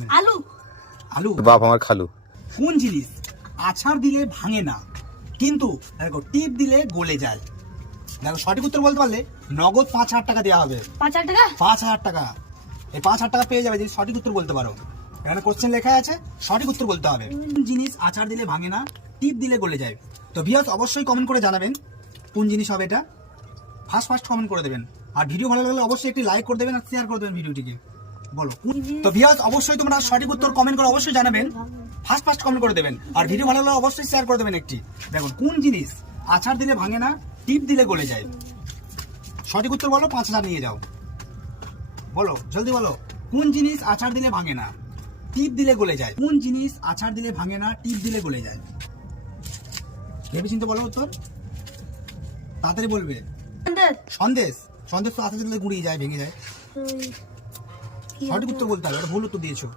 আলু আলু বাপ আমার খালু। কোন জিনিস আছাড় দিলে ভাঙে না কিন্তু দেখো টিপ দিলে গলে যায়? দেখো সঠিক উত্তর বলতে পারলে নগদ 5,000 টাকা দেওয়া হবে। 5,000 টাকা? 5,000 টাকা, এই 5,000 টাকা পেয়ে যাবে যদি সঠিক উত্তর বলতে পারো। এখানে কোশ্চেন লেখা আছে, সঠিক উত্তর বলতে হবে। কোন জিনিস আছাড় দিলে ভাঙে না, টিপ দিলে গলে যায়? তো ভিউয়ার্স অবশ্যই কমেন্ট করে জানাবেন কোন জিনিস হবে এটা। ফার্স্ট কমেন্ট করে দেবেন, আর ভিডিও ভালো লাগলে অবশ্যই একটি লাইক করে দেবেন আর শেয়ার করে দেবেন ভিডিওটিকে। বলো তো ভিউয়ার্স অবশ্যই তোমরা সঠিক উত্তর কমেন্ট করে অবশ্যই জানাবেন, ফার্স্ট কমেন্ট করে দেবেন, আর ভিডিও ভালো লাগলে অবশ্যই শেয়ার করে দেবেন একটি। দেখুন কোন জিনিস আছাড় দিলে ভাঙে না, টিপ দিলে গলে যায়? সঠিক উত্তর বলো, 5,000 নিয়ে যাও। বলো জলদি বলো, কোন জিনিস আছাড় দিলে ভাঙে না, টিপ দিলে গলে যায়? কোন জিনিস আছাড় দিলে ভাঙে না, টিপ দিলে গলে যায়? ভেবে চিন্তে বলো উত্তর, তাড়াতাড়ি বলবে। সন্দেশ। সন্দেশ তো আছাড় দিলে গুঁড়িয়ে যায়, ভেঙে যায়। সঠিক উত্তর বলতে হবে, ভুল উত্তর দিয়েছো।